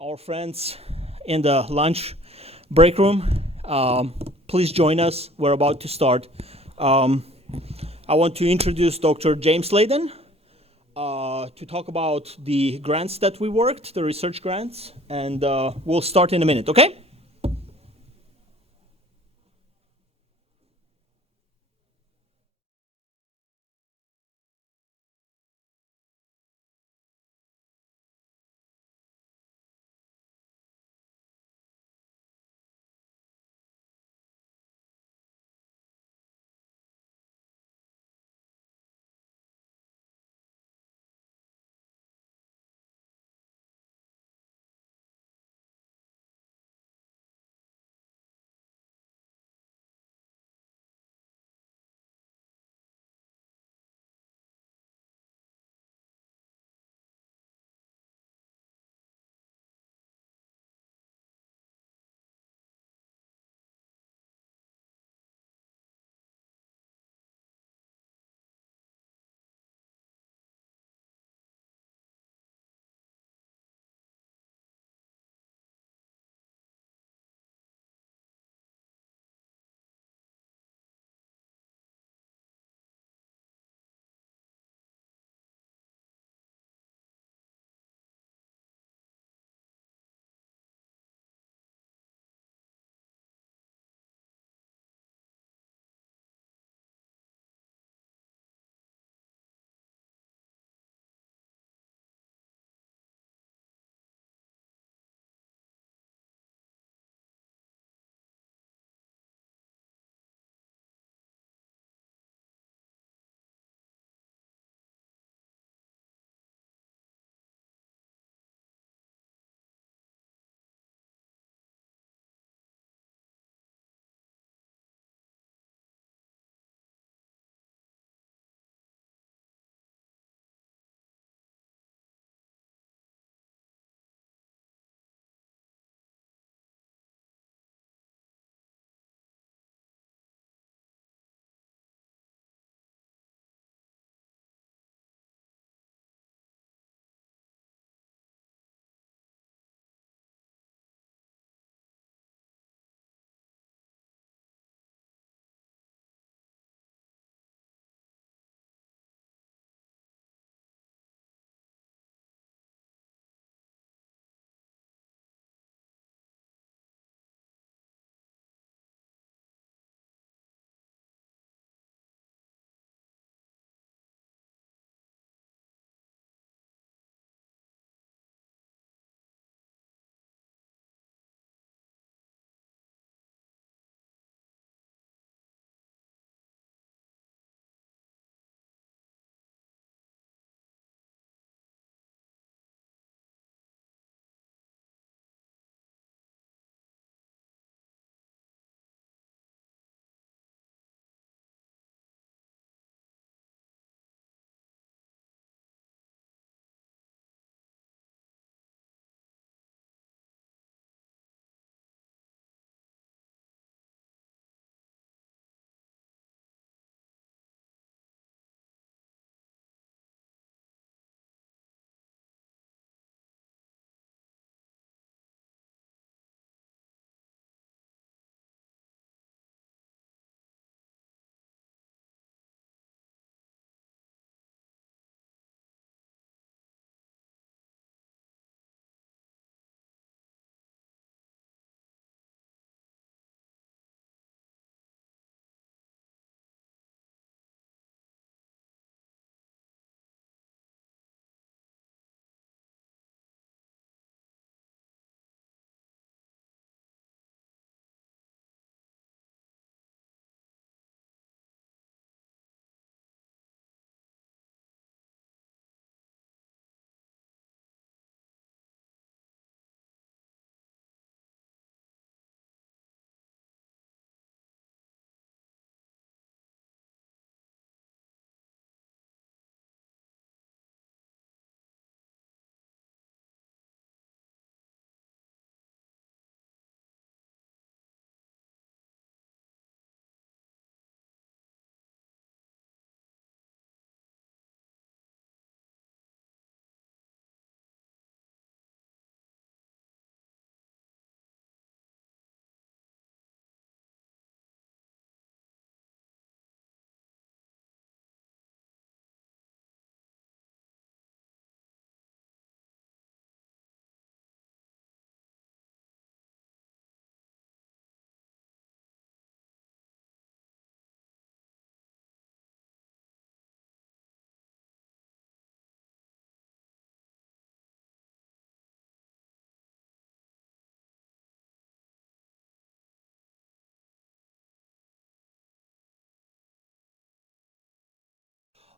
our friends in the lunch break room. Please join us. We're about to start. I want to introduce Dr. James Layden to talk about the grants that we worked, the research grants, and we'll start in a minute, okay?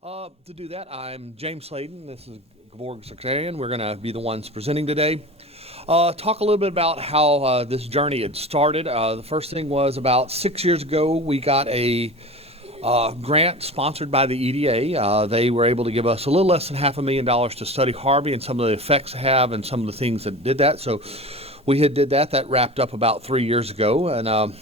To do that, I'm James Sladen. This is Board Secretarian. We're going to be the ones presenting today. Talk a little bit about how this journey had started. The first thing was about 6 years ago, we got a grant sponsored by the EDA. They were able to give us a little less than $500,000 to study Harvey and some of the effects it have and some of the things that did that. So we had did that. That wrapped up about 3 years ago. And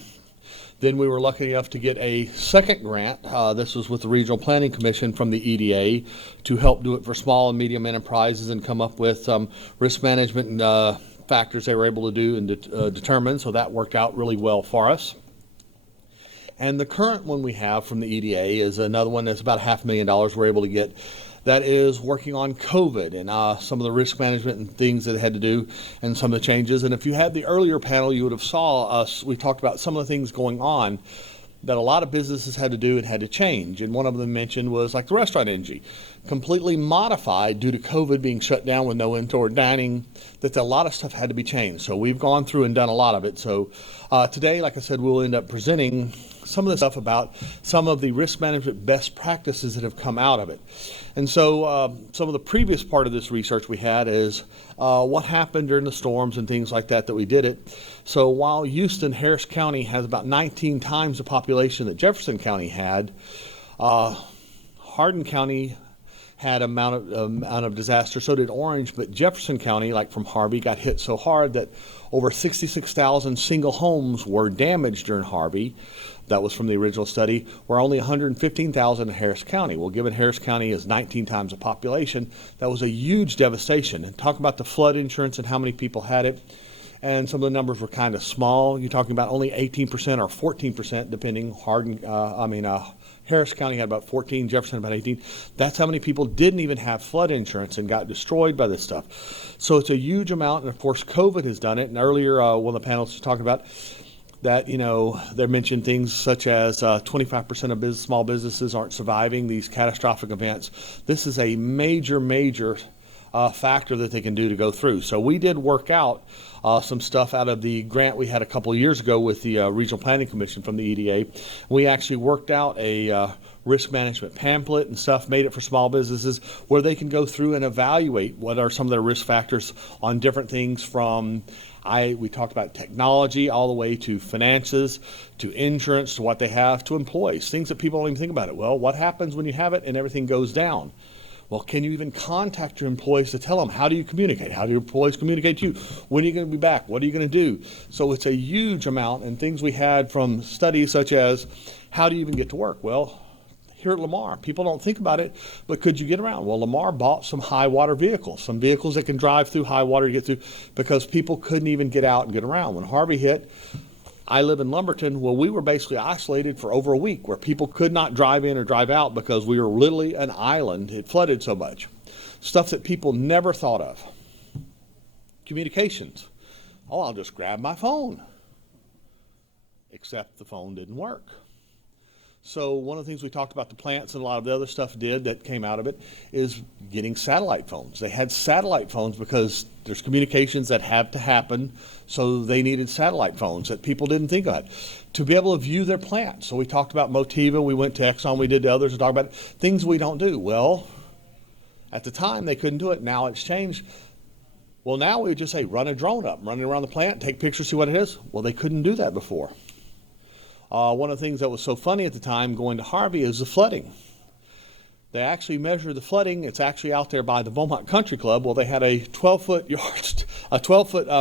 then we were lucky enough to get a second grant. This was with the Regional Planning Commission from the EDA to help do it for small and medium enterprises and come up with some risk management factors they were able to do and determine. So that worked out really well for us. And the current one we have from the EDA is another one that's about $500,000 we're able to get. That is working on COVID and some of the risk management and things that it had to do and some of the changes. And if you had the earlier panel, you would have saw us, we talked about some of the things going on that a lot of businesses had to do and had to change. And one of them mentioned was like the restaurant industry, completely modified due to COVID being shut down with no indoor dining, that a lot of stuff had to be changed. So we've gone through and done a lot of it. So today, like I said, we'll end up presenting some of the stuff about some of the risk management best practices that have come out of it. And so some of the previous part of this research we had is what happened during the storms and things like that we did it. So while Houston, Harris County has about 19 times the population that Jefferson County had, Hardin County had amount of disaster, so did Orange, but Jefferson County, like from Harvey, got hit so hard that over 66,000 single homes were damaged during Harvey. That was from the original study, where only 115,000 in Harris County. Well, given Harris County is 19 times the population, that was a huge devastation. And talk about the flood insurance and how many people had it. And some of the numbers were kind of small. You're talking about only 18% or 14%, depending. Harris County had about 14, Jefferson about 18. That's how many people didn't even have flood insurance and got destroyed by this stuff. So it's a huge amount, and of course COVID has done it. And earlier, one of the panelists was talking about that, they mentioned things such as 25% of small businesses aren't surviving these catastrophic events. This is a major factor that they can do to go through. So we did work out some stuff out of the grant we had a couple of years ago with the Regional Planning Commission from the EDA. We actually worked out a risk management pamphlet and stuff, made it for small businesses where they can go through and evaluate what are some of their risk factors on different things from we talked about technology all the way to finances, to insurance, to what they have, to employees, things that people don't even think about it. Well, what happens when you have it and everything goes down? Well, can you even contact your employees to tell them? How do you communicate? How do your employees communicate to you? When are you going to be back? What are you going to do? So it's a huge amount, and things we had from studies such as how do you even get to work? Well, here at Lamar, people don't think about it, but could you get around? Well, Lamar bought some high water vehicles, some vehicles that can drive through high water to get through, because people couldn't even get out and get around. When Harvey hit, I live in Lumberton. Well, we were basically isolated for over a week where people could not drive in or drive out because we were literally an island. It flooded so much. Stuff that people never thought of. Communications. Oh, I'll just grab my phone. Except the phone didn't work. So one of the things we talked about the plants and a lot of the other stuff did that came out of it is getting satellite phones. They had satellite phones because there's communications that have to happen, so they needed satellite phones that people didn't think of to be able to view their plants. So we talked about Motiva, we went to Exxon, we did the others and talked about things we don't do. Well, at the time they couldn't do it. Now it's changed. Well, now we would just say run a drone up, run it around the plant, take pictures, see what it is. Well, they couldn't do that before. One of the things that was so funny at the time going to Harvey is the flooding. They actually measured the flooding. It's actually out there by the Beaumont Country Club. Well, they had a 12-foot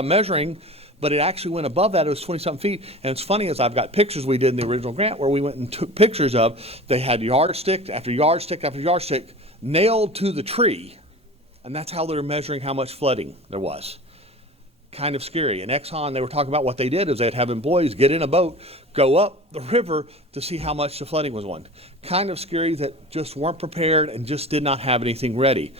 measuring, but it actually went above that. It was 20-something feet. And it's funny, as I've got pictures we did in the original grant where we went and took pictures of, they had yardstick after yardstick after yardstick nailed to the tree. And that's how they were measuring how much flooding there was. Kind of scary. And Exxon, they were talking about what they did is they'd have employees get in a boat, go up the river to see how much the flooding was on. Kind of scary that just weren't prepared and just did not have anything ready.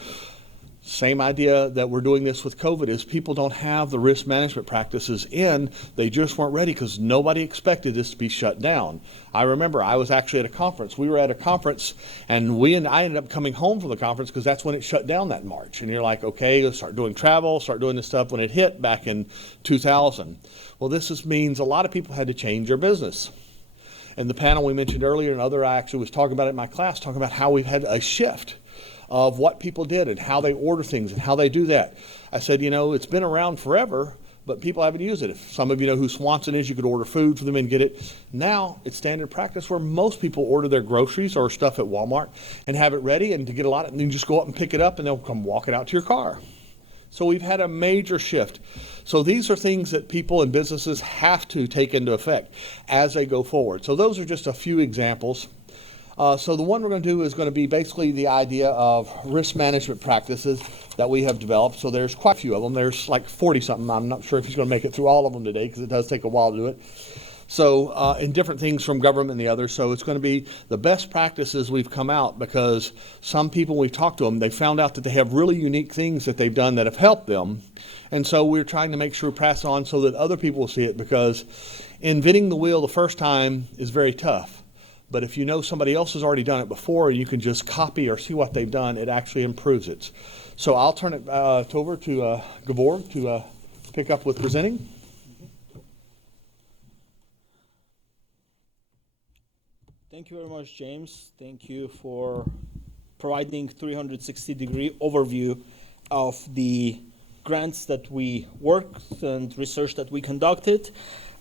Same idea that we're doing this with COVID is people don't have the risk management practices in. They just weren't ready because nobody expected this to be shut down. I remember I was actually at a conference. We were at a conference and I ended up coming home from the conference because that's when it shut down that March. And you're like, okay, let's start doing travel, start doing this stuff when it hit back in 2000. Well, means a lot of people had to change their business. And the panel we mentioned earlier, and other, I actually was talking about it in my class, talking about how we've had a shift of what people did and how they order things and how they do that. I said, it's been around forever, but people haven't used it. If some of you know who Swanson is, you could order food for them and get it. Now it's standard practice where most people order their groceries or stuff at Walmart and have it ready, and to get a lot, and you just go up and pick it up and they'll come walk it out to your car. So we've had a major shift. So these are things that people and businesses have to take into effect as they go forward. So those are just a few examples. So the one we're going to do is going to be basically the idea of risk management practices that we have developed. So there's quite a few of them. There's like 40-something. I'm not sure if he's going to make it through all of them today because it does take a while to do it. So in different things from government and the others. So it's going to be the best practices we've come out, because some people, we've talked to them, they found out that they have really unique things that they've done that have helped them. And so we're trying to make sure we pass on so that other people will see it, because inventing the wheel the first time is very tough. But if you know somebody else has already done it before, and you can just copy or see what they've done, it actually improves it. So I'll turn it over to Gabor to pick up with presenting. Thank you very much, James. Thank you for providing 360-degree overview of the grants that we worked and research that we conducted.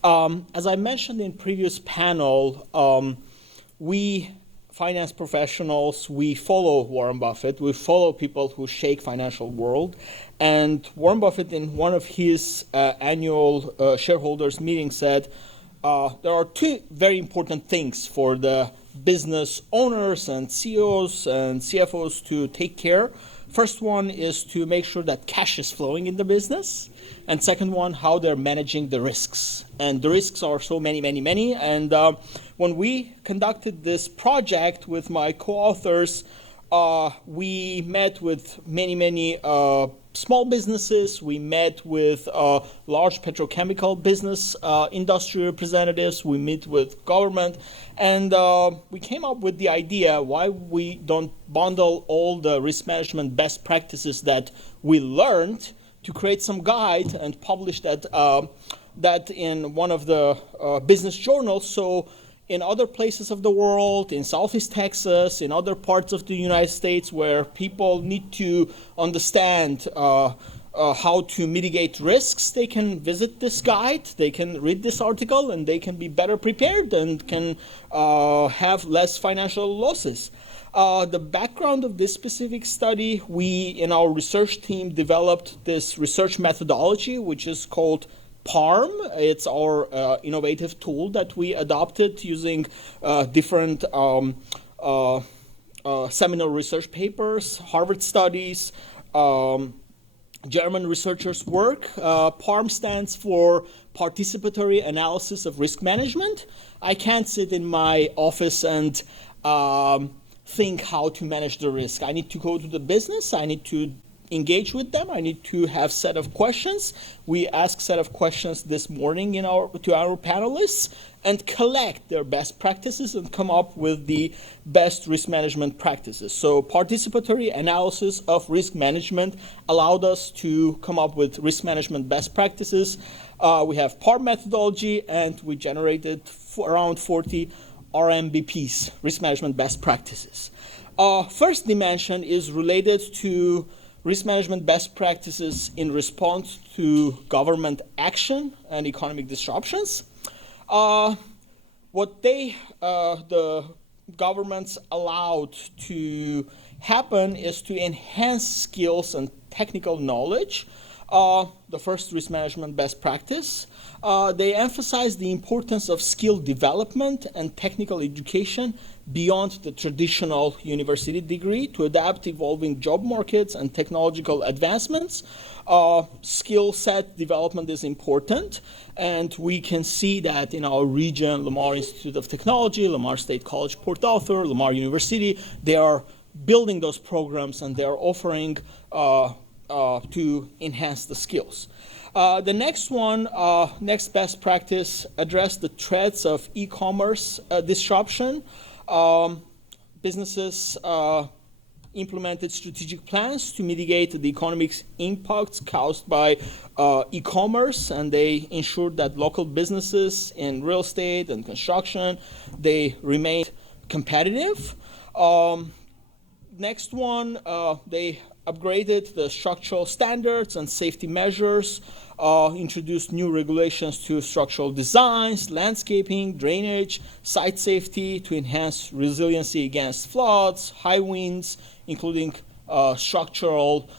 As I mentioned in previous panel, we finance professionals, we follow Warren Buffett, we follow people who shake financial world. And Warren Buffett, in one of his annual shareholders meetings, said, there are two very important things for the business owners and CEOs and CFOs to take care. First one is to make sure that cash is flowing in the business. And second one, how they're managing the risks. And the risks are so many. And when we conducted this project with my co-authors, we met with many small businesses. We met with large petrochemical business industry representatives. We meet with government. And we came up with the idea why we don't bundle all the risk management best practices that we learned to create some guide and publish that in one of the business journals. So in other places of the world, in Southeast Texas, in other parts of the United States where people need to understand how to mitigate risks, they can visit this guide, they can read this article, and they can be better prepared and can have less financial losses. The background of this specific study, we in our research team developed this research methodology, which is called PARM. It's our innovative tool that we adopted using different seminal research papers, Harvard studies, German researchers' work. PARM stands for Participatory Analysis of Risk Management. I can't sit in my office and think how to manage the risk. I need to go to the business. I need to engage with them. I need to have set of questions. We ask set of questions this morning to our panelists and collect their best practices and come up with the best risk management practices. So participatory analysis of risk management allowed us to come up with risk management best practices. We have PARM methodology, and we generated around 40 RMBPs, risk management best practices. First dimension is related to risk management best practices in response to government action and economic disruptions. What the governments allowed to happen is to enhance skills and technical knowledge. The first risk management best practice. They emphasize the importance of skill development and technical education beyond the traditional university degree to adapt evolving job markets and technological advancements. Skill set development is important, and we can see that in our region, Lamar Institute of Technology, Lamar State College Port Arthur, Lamar University, they are building those programs and they are offering to enhance the skills. The next one, next best practice, address the threats of e-commerce disruption. Businesses implemented strategic plans to mitigate the economic impacts caused by e-commerce, and they ensured that local businesses in real estate and construction, they remained competitive. Next one, they upgraded the structural standards and safety measures, introduced new regulations to structural designs, landscaping, drainage, site safety to enhance resiliency against floods, high winds, including structural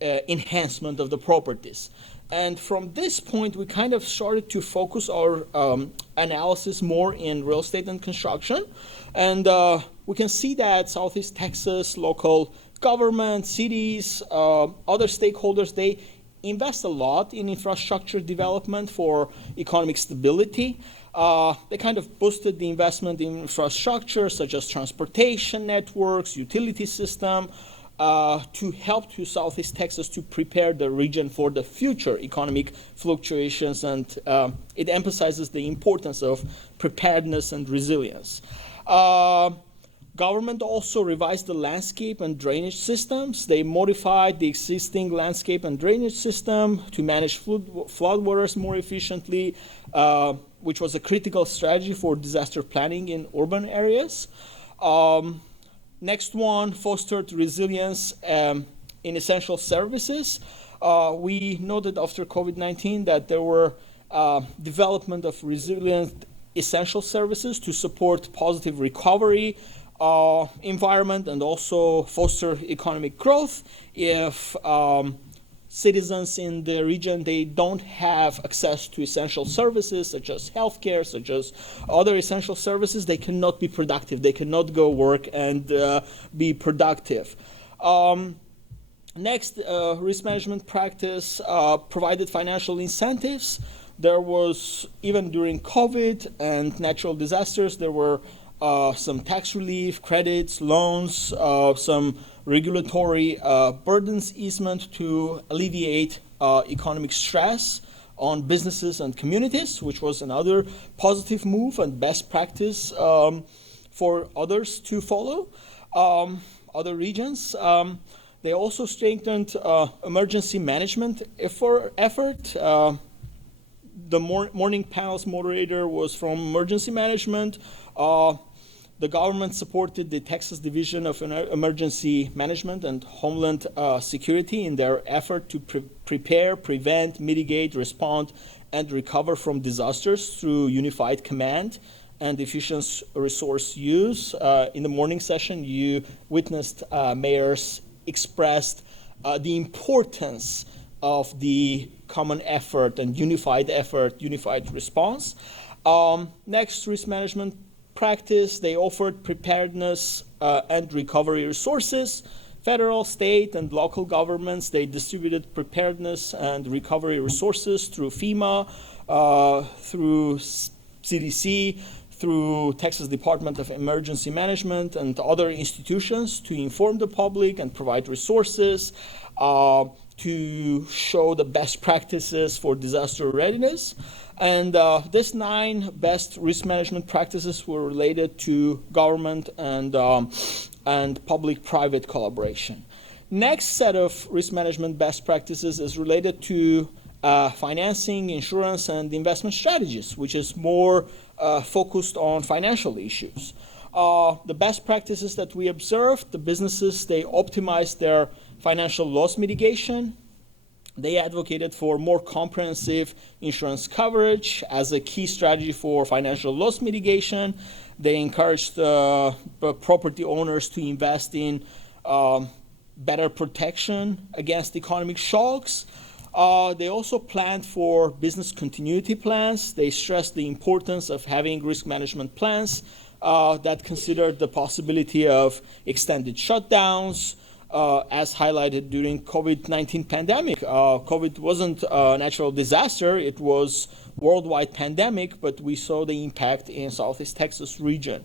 enhancement of the properties. And from this point, we kind of started to focus our analysis more in real estate and construction. And we can see that Southeast Texas, local government, cities, other stakeholders, they invest a lot in infrastructure development for economic stability. They kind of boosted the investment in infrastructure such as transportation networks, utility system, to help to Southeast Texas to prepare the region for the future economic fluctuations, and it emphasizes the importance of preparedness and resilience. Government also revised the landscape and drainage systems. They modified the existing landscape and drainage system to manage floodwaters more efficiently, which was a critical strategy for disaster planning in urban areas. Next one, fostered resilience in essential services. We noted after COVID-19 that there were development of resilient essential services to support positive recovery environment and also foster economic growth. If citizens in the region, they don't have access to essential services such as healthcare, such as other essential services, they cannot be productive. They cannot go work and be productive. Next, risk management practice provided financial incentives. There was, even during COVID and natural disasters, there were some tax relief, credits, loans, some regulatory burdens easement to alleviate economic stress on businesses and communities, which was another positive move and best practice for others to follow, other regions. They also strengthened emergency management effort. The morning panel's moderator was from emergency management. The government supported the Texas Division of Emergency Management and Homeland Security in their effort to prepare, prevent, mitigate, respond, and recover from disasters through unified command and efficient resource use. In the morning session, you witnessed mayors expressed the importance of the common effort and unified response. Next, risk management practice, they offered preparedness and recovery resources. Federal, state, and local governments, they distributed preparedness and recovery resources through FEMA, through CDC, through Texas Department of Emergency Management and other institutions to inform the public and provide resources, to show the best practices for disaster readiness. And these 9 best risk management practices were related to government and public-private collaboration. Next set of risk management best practices is related to financing, insurance, and investment strategies, which is more focused on financial issues. The best practices that we observed, the businesses, they optimized their financial loss mitigation. They advocated for more comprehensive insurance coverage as a key strategy for financial loss mitigation. They encouraged property owners to invest in better protection against economic shocks. They also planned for business continuity plans. They stressed the importance of having risk management plans that considered the possibility of extended shutdowns, as highlighted during COVID-19 pandemic. COVID wasn't a natural disaster, it was worldwide pandemic, but we saw the impact in Southeast Texas region.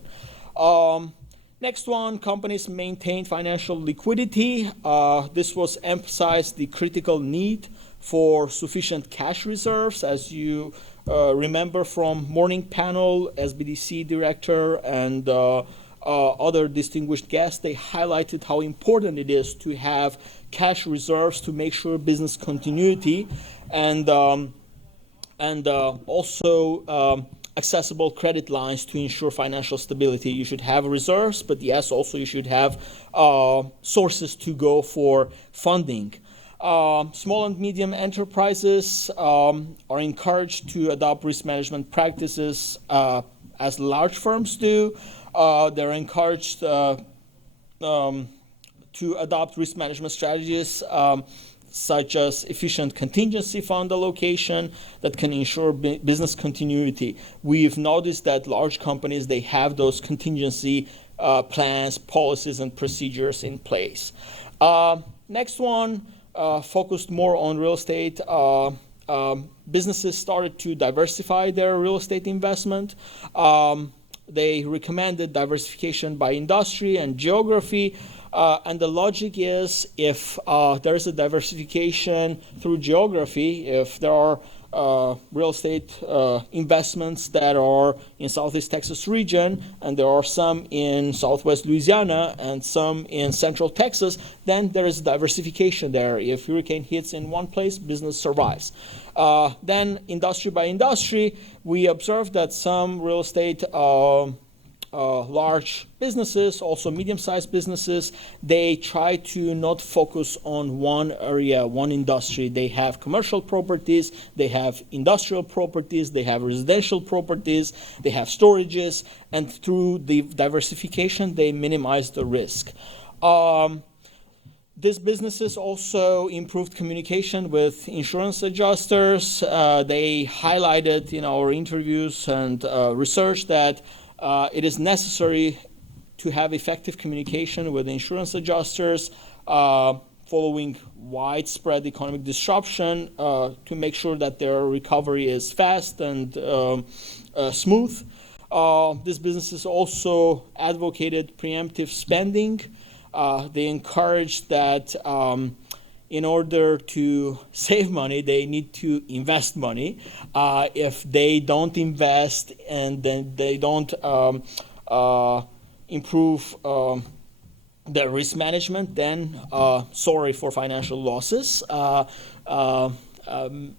Next one, companies maintained financial liquidity. This was emphasized the critical need for sufficient cash reserves. As you remember from morning panel, SBDC director and other distinguished guests, they highlighted how important it is to have cash reserves to make sure business continuity, and also accessible credit lines to ensure financial stability. You should have reserves, but yes, also you should have sources to go for funding. Small and medium enterprises are encouraged to adopt risk management practices as large firms do. They're encouraged to adopt risk management strategies such as efficient contingency fund allocation that can ensure business continuity. We've noticed that large companies, they have those contingency plans, policies, and procedures in place. Next one, focused more on real estate. Businesses started to diversify their real estate investment. They recommended diversification by industry and geography. And the logic is, if there is a diversification through geography, if there are real estate investments that are in Southeast Texas region, and there are some in Southwest Louisiana and some in Central Texas, then there is diversification there. If hurricane hits in one place, business survives. Then industry by industry, we observed that some real estate large businesses, also medium-sized businesses, they try to not focus on one area, one industry. They have commercial properties, they have industrial properties, they have residential properties, they have storages, and through the diversification, they minimize the risk. These businesses also improved communication with insurance adjusters. They highlighted in our interviews and research that it is necessary to have effective communication with insurance adjusters following widespread economic disruption to make sure that their recovery is fast and smooth. These businesses also advocated preemptive spending. They encouraged that in order to save money, they need to invest money. If they don't invest and then they don't improve their risk management, then sorry for financial losses.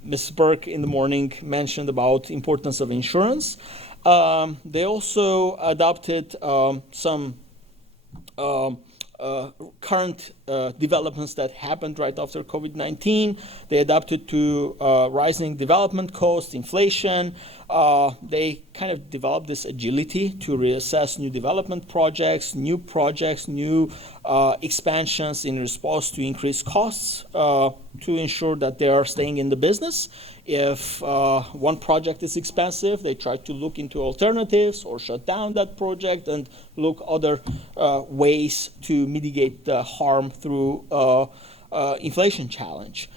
Ms. Burke in the morning mentioned about importance of insurance. They also adopted some current developments that happened right after COVID-19. They adapted to rising development costs, inflation. They kind of developed this agility to reassess new development projects, new expansions in response to increased costs to ensure that they are staying in the business. If one project is expensive, they try to look into alternatives or shut down that project and look other ways to mitigate the harm through inflation challenge.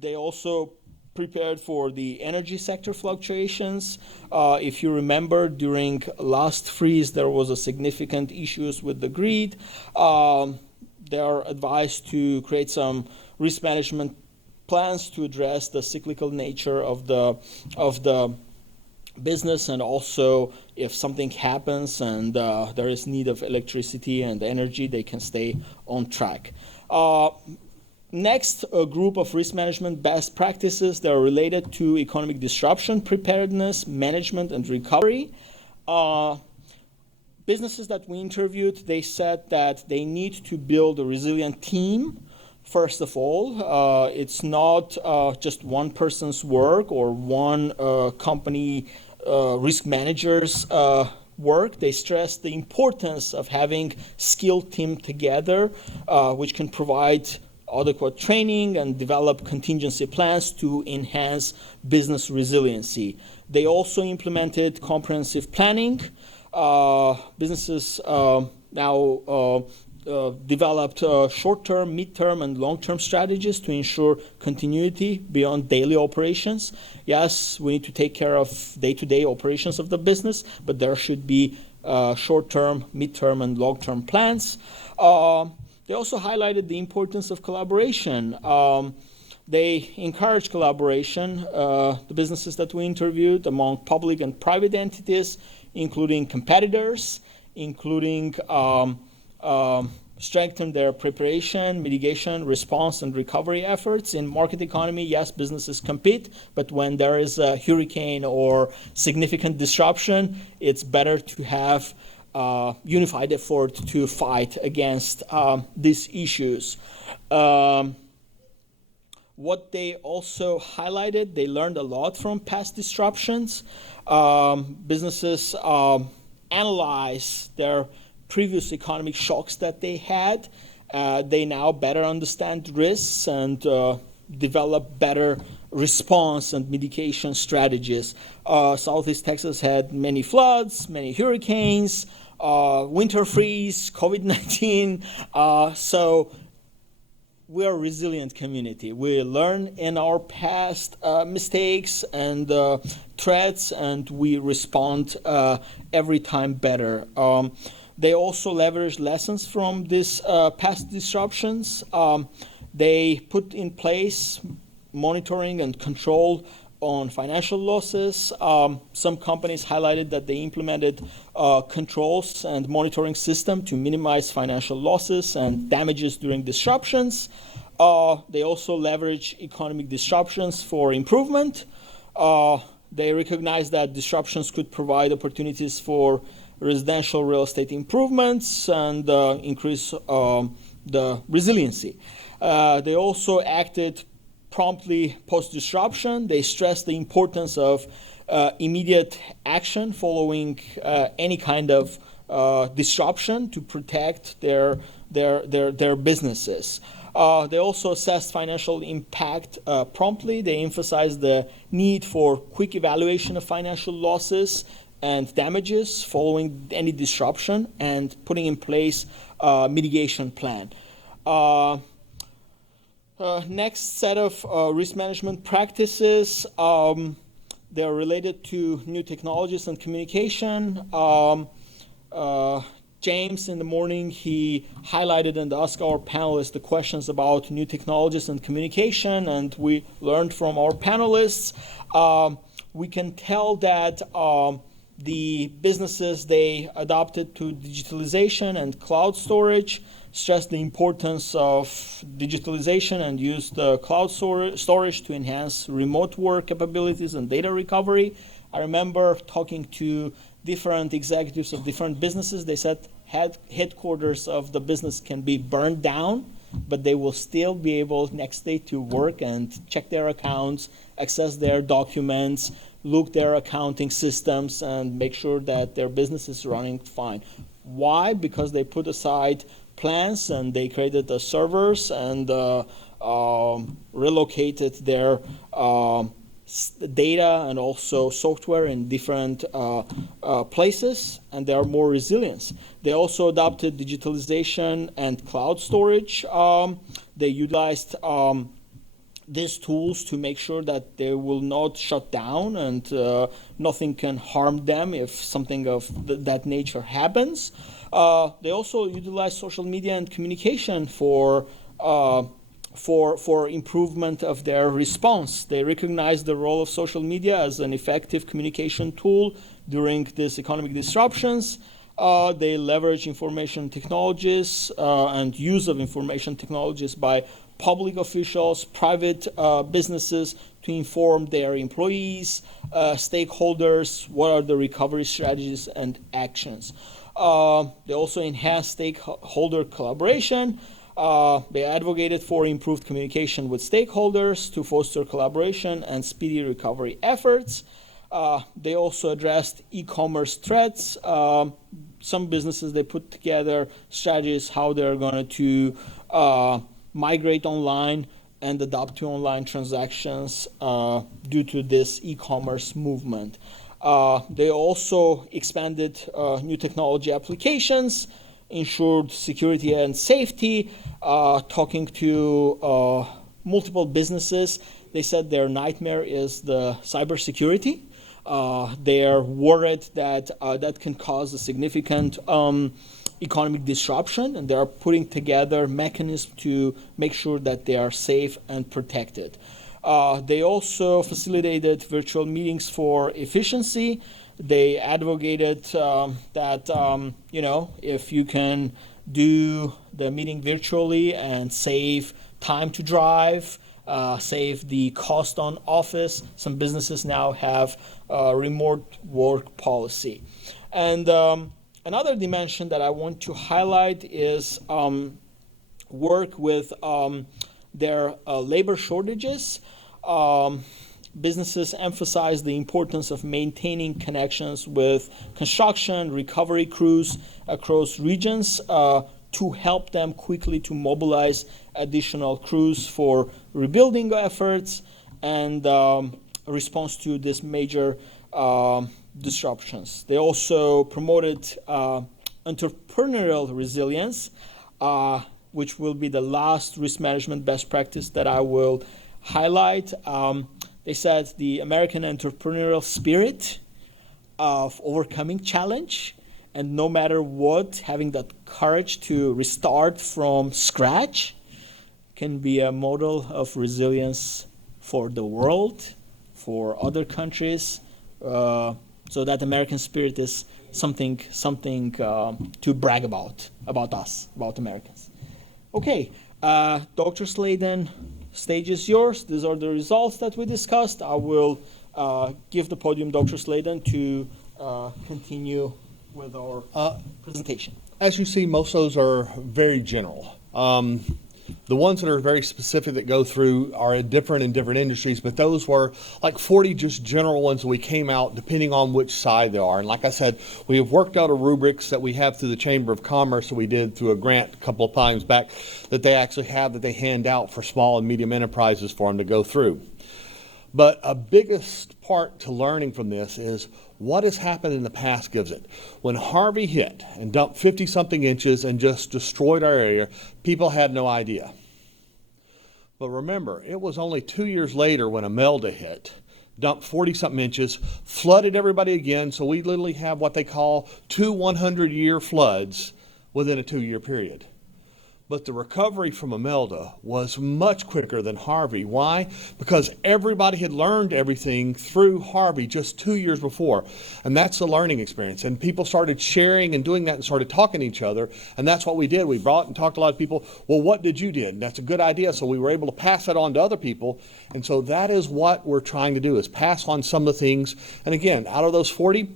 They also prepared for the energy sector fluctuations. If you remember, during last freeze, there was a significant issues with the grid. They are advised to create some risk management plans to address the cyclical nature of the business, and also if something happens and there is need of electricity and energy, they can stay on track. Next, a group of risk management best practices that are related to economic disruption, preparedness, management, and recovery. Businesses that we interviewed, they said that they need to build a resilient team. First of all, it's not just one person's work or one company risk manager's work. They stress the importance of having skilled team together, which can provide adequate training and develop contingency plans to enhance business resiliency. They also implemented comprehensive planning. Businesses now developed short-term, mid-term, and long-term strategies to ensure continuity beyond daily operations. Yes, we need to take care of day-to-day operations of the business, but there should be short-term, mid-term, and long-term plans. They also highlighted the importance of collaboration. They encourage collaboration. The businesses that we interviewed among public and private entities, including competitors, including strengthen their preparation, mitigation, response, and recovery efforts. In market economy, yes, businesses compete, but when there is a hurricane or significant disruption, it's better to have unified effort to fight against these issues. What they also highlighted, they learned a lot from past disruptions. Businesses analyze their previous economic shocks that they had. They now better understand risks and develop better response and mitigation strategies. Southeast Texas had many floods, many hurricanes, winter freeze, COVID-19. So we're a resilient community. We learn in our past mistakes and threats, and we respond every time better. They also leverage lessons from these past disruptions. They put in place monitoring and control on financial losses. Some companies highlighted that they implemented controls and monitoring system to minimize financial losses and damages during disruptions. They also leverage economic disruptions for improvement. They recognize that disruptions could provide opportunities for residential real estate improvements and increase the resiliency. They also acted promptly post-disruption. They stressed the importance of immediate action following any kind of disruption to protect their businesses. They also assessed financial impact promptly. They emphasized the need for quick evaluation of financial losses and damages following any disruption and putting in place a mitigation plan. Next set of risk management practices, they're related to new technologies and communication. James, in the morning, he highlighted and asked our panelists the questions about new technologies and communication, and we learned from our panelists. We can tell that the businesses, they adopted to digitalization and cloud storage, stressed the importance of digitalization and used the cloud storage to enhance remote work capabilities and data recovery. I remember talking to different executives of different businesses. They said headquarters of the business can be burned down, but they will still be able next day to work and check their accounts, access their documents, look their accounting systems, and make sure that their business is running fine. Why? Because they put aside plans and they created the servers and relocated their data and also software in different places, and they are more resilient. They also adopted digitalization and cloud storage. They utilized these tools to make sure that they will not shut down and nothing can harm them if something of that nature happens. They also utilize social media and communication for improvement of their response. They recognize the role of social media as an effective communication tool during these economic disruptions. They leverage information technologies and use of information technologies by public officials, private businesses to inform their employees, stakeholders, what are the recovery strategies and actions. They also enhance stakeholder collaboration. They advocated for improved communication with stakeholders to foster collaboration and speedy recovery efforts. They also addressed e-commerce threats. Some businesses, they put together strategies how they're going to migrate online and adapt to online transactions due to this e-commerce movement. They also expanded new technology applications, ensured security and safety. Talking to multiple businesses, they said their nightmare is the cybersecurity. They are worried that that can cause a significant economic disruption, and they are putting together mechanisms to make sure that they are safe and protected. They also facilitated virtual meetings for efficiency. They advocated that if you can do the meeting virtually and save time to drive, save the cost on office. Some businesses now have a remote work policy. And another dimension that I want to highlight is work with their labor shortages. Businesses emphasize the importance of maintaining connections with construction, recovery crews across regions to help them quickly to mobilize additional crews for rebuilding efforts and response to these major disruptions. They also promoted entrepreneurial resilience, which will be the last risk management best practice that I will highlight. They said the American entrepreneurial spirit of overcoming challenge, and no matter what, having that courage to restart from scratch can be a model of resilience for the world, for other countries. So that American spirit is something to brag about us, about Americans. Okay, Dr. Sladen, stage is yours. These are the results that we discussed. I will give the podium Dr. Sladen to continue with our presentation. As you see, most of those are very general. The ones that are very specific that go through are different in different industries, but those were like 40 just general ones that we came out depending on which side they are. And like I said, we have worked out a rubrics that we have through the Chamber of Commerce that we did through a grant a couple of times back that they actually have that they hand out for small and medium enterprises for them to go through. But a biggest part to learning from this is what has happened in the past gives it. When Harvey hit and dumped 50-something inches and just destroyed our area, people had no idea. But remember, it was only 2 years later when Imelda hit, dumped 40-something inches, flooded everybody again, so we literally have what they call 2 100-year floods within a 2-year period. But the recovery from Imelda was much quicker than Harvey. Why? Because everybody had learned everything through Harvey just 2 years before. And that's the learning experience. And people started sharing and doing that and started talking to each other. And that's what we did. We brought and talked to a lot of people. Well, what did you do? And that's a good idea. So we were able to pass that on to other people. And so that is what we're trying to do, is pass on some of the things. And again, out of those 40,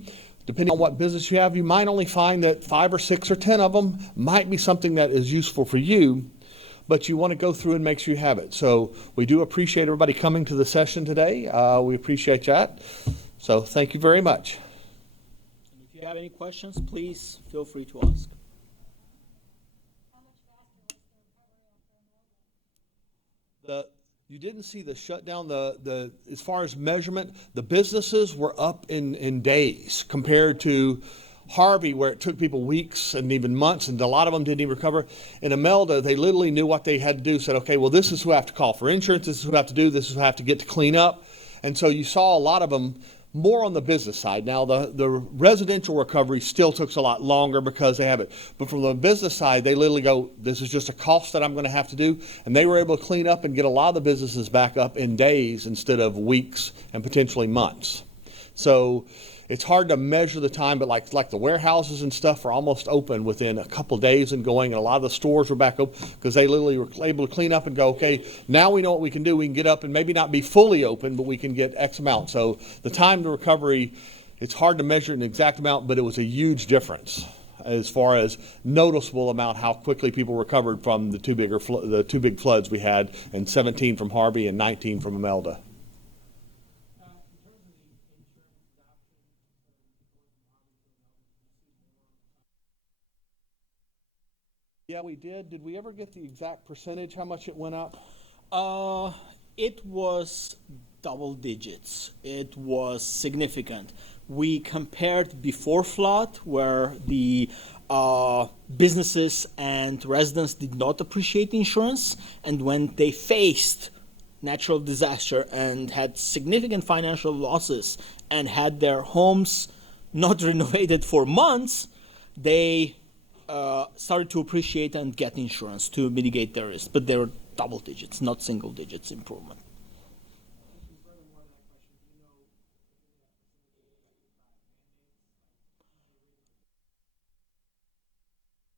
depending on what business you have, you might only find that 5 or 6 or 10 of them might be something that is useful for you, but you want to go through and make sure you have it. So we do appreciate everybody coming to the session today. We appreciate that. So thank you very much. And if you have any questions, please feel free to ask. You didn't see the shutdown, as far as measurement, the businesses were up in days compared to Harvey, where it took people weeks and even months, and a lot of them didn't even recover. In Imelda, they literally knew what they had to do, said, okay, well, this is who I have to call for insurance, this is who I have to do, this is who I have to get to clean up. And so you saw a lot of them more on the business side. Now, the residential recovery still took a lot longer because they have it. But from the business side, they literally go, this is just a cost that I'm going to have to do. And they were able to clean up and get a lot of the businesses back up in days instead of weeks and potentially months. So it's hard to measure the time, but like the warehouses and stuff are almost open within a couple of days and going, and a lot of the stores were back open because they literally were able to clean up and go, okay, now we know what we can do. We can get up and maybe not be fully open, but we can get X amount. So the time to recovery, it's hard to measure an exact amount, but it was a huge difference as far as noticeable amount how quickly people recovered from the two big floods we had, and 17 from Harvey and 19 from Imelda. Yeah, we did. Did we ever get the exact percentage, how much it went up? It was double digits. It was significant. We compared before flood, where the businesses and residents did not appreciate insurance, and when they faced natural disaster and had significant financial losses and had their homes not renovated for months, they started to appreciate and get insurance to mitigate their risk. But they were double digits, not single digits improvement.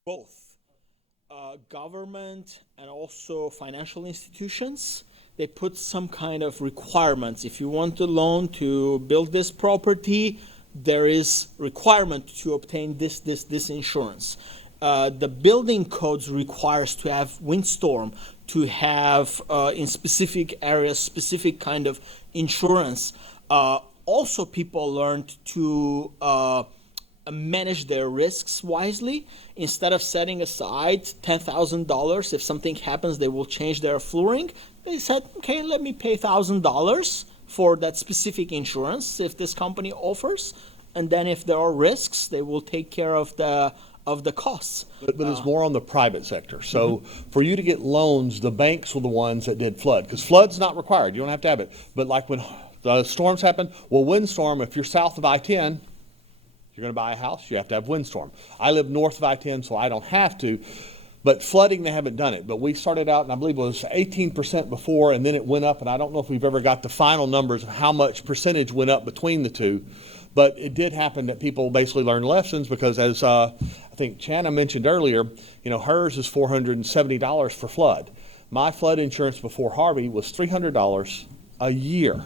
Both government and also financial institutions, they put some kind of requirements. If you want a loan to build this property, there is requirement to obtain this insurance. The building codes requires to have windstorm, to have in specific areas specific kind of insurance. Also, people learned to manage their risks wisely. Instead of setting aside $10,000, if something happens, they will change their flooring. They said, okay, let me pay $1,000 for that specific insurance if this company offers, and then if there are risks, they will take care of the costs. But it's more on the private sector. So for you to get loans, the banks were the ones that did flood, because flood's not required. You don't have to have it. But like when the storms happen, well, windstorm, if you're south of I-10, you're going to buy a house, you have to have windstorm. I live north of I-10, so I don't have to. But flooding, they haven't done it. But we started out, and I believe it was 18% before, and then it went up, and I don't know if we've ever got the final numbers of how much percentage went up between the two. But it did happen that people basically learned lessons, because as I think Chana mentioned earlier, hers is $470 for flood. My flood insurance before Harvey was $300 a year.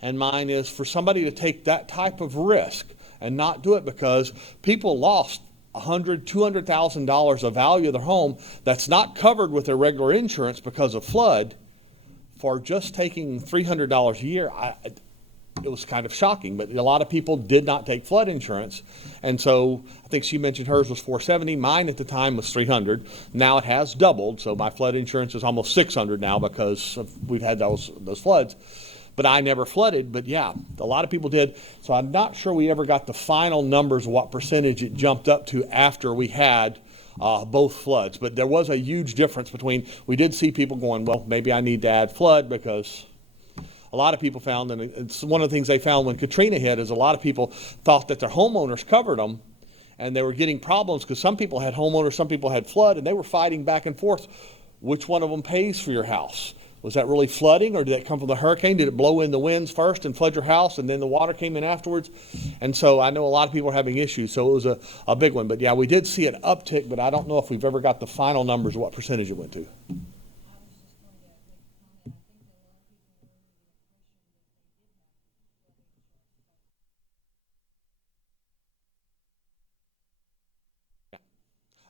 And mine is for somebody to take that type of risk and not do it, because people lost $100,000, $200,000 of value of their home that's not covered with their regular insurance because of flood, for just taking $300 a year. It was kind of shocking, but a lot of people did not take flood insurance. And so I think she mentioned hers was $470. Mine at the time was $300. Now it has doubled, so my flood insurance is almost $600 now because we've had those floods. But I never flooded, but yeah, a lot of people did. So I'm not sure we ever got the final numbers of what percentage it jumped up to after we had both floods. But there was a huge difference between, we did see people going, well, maybe I need to add flood, because a lot of people found, and it's one of the things they found when Katrina hit, is a lot of people thought that their homeowners covered them, and they were getting problems because some people had homeowners, some people had flood, and they were fighting back and forth. Which one of them pays for your house? Was that really flooding, or did that come from the hurricane? Did it blow in the winds first and flood your house, and then the water came in afterwards? And so I know a lot of people are having issues, so it was a big one. But yeah, we did see an uptick, but I don't know if we've ever got the final numbers of what percentage it went to.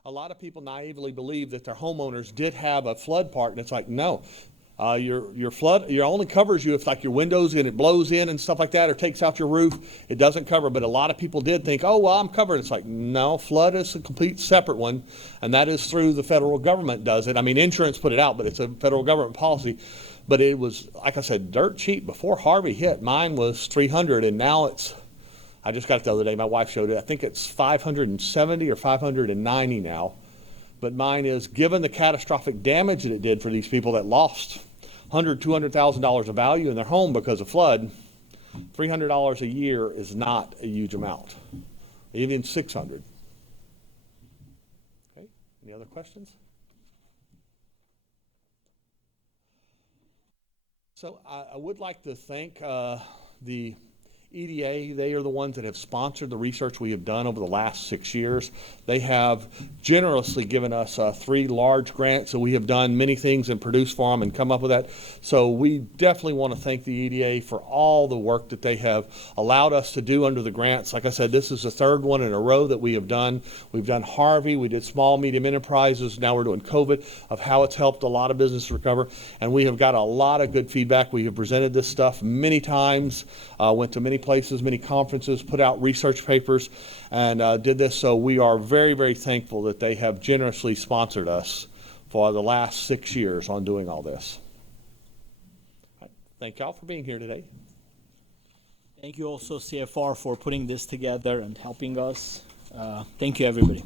A lot of people naively believe that their homeowners did have a flood part, and it's like, no. Your flood only covers you if like your windows and it blows in and stuff like that, or takes out your roof. It doesn't cover. But a lot of people did think, oh, well, I'm covered. It's like, no, flood is a complete separate one, and that is through the federal government does it. I mean, insurance put it out, but it's a federal government policy. But it was, like I said, dirt cheap before Harvey hit. Mine was $300, and now it's, I just got it the other day. My wife showed it. I think it's $570 or $590 now. But mine is, given the catastrophic damage that it did for these people that lost $100,000, $200,000 of value in their home because of flood, $300 a year is not a huge amount, even $600. Okay, any other questions? So I would like to thank the EDA. They are the ones that have sponsored the research we have done over the last 6 years. They have generously given us 3 large grants, so we have done many things and produced for them and come up with that. So we definitely want to thank the EDA for all the work that they have allowed us to do under the grants. Like I said, this is the 3rd one in a row that we have done. We've done Harvey, we did small, medium enterprises, now we're doing COVID, of how it's helped a lot of businesses recover. And we have got a lot of good feedback. We have presented this stuff many times, went to many places, many conferences, put out research papers, and did this. So we are very, very thankful that they have generously sponsored us for the last 6 years on doing all this. Thank y'all for being here today. Thank you also, CFR, for putting this together and helping us. Thank you, everybody.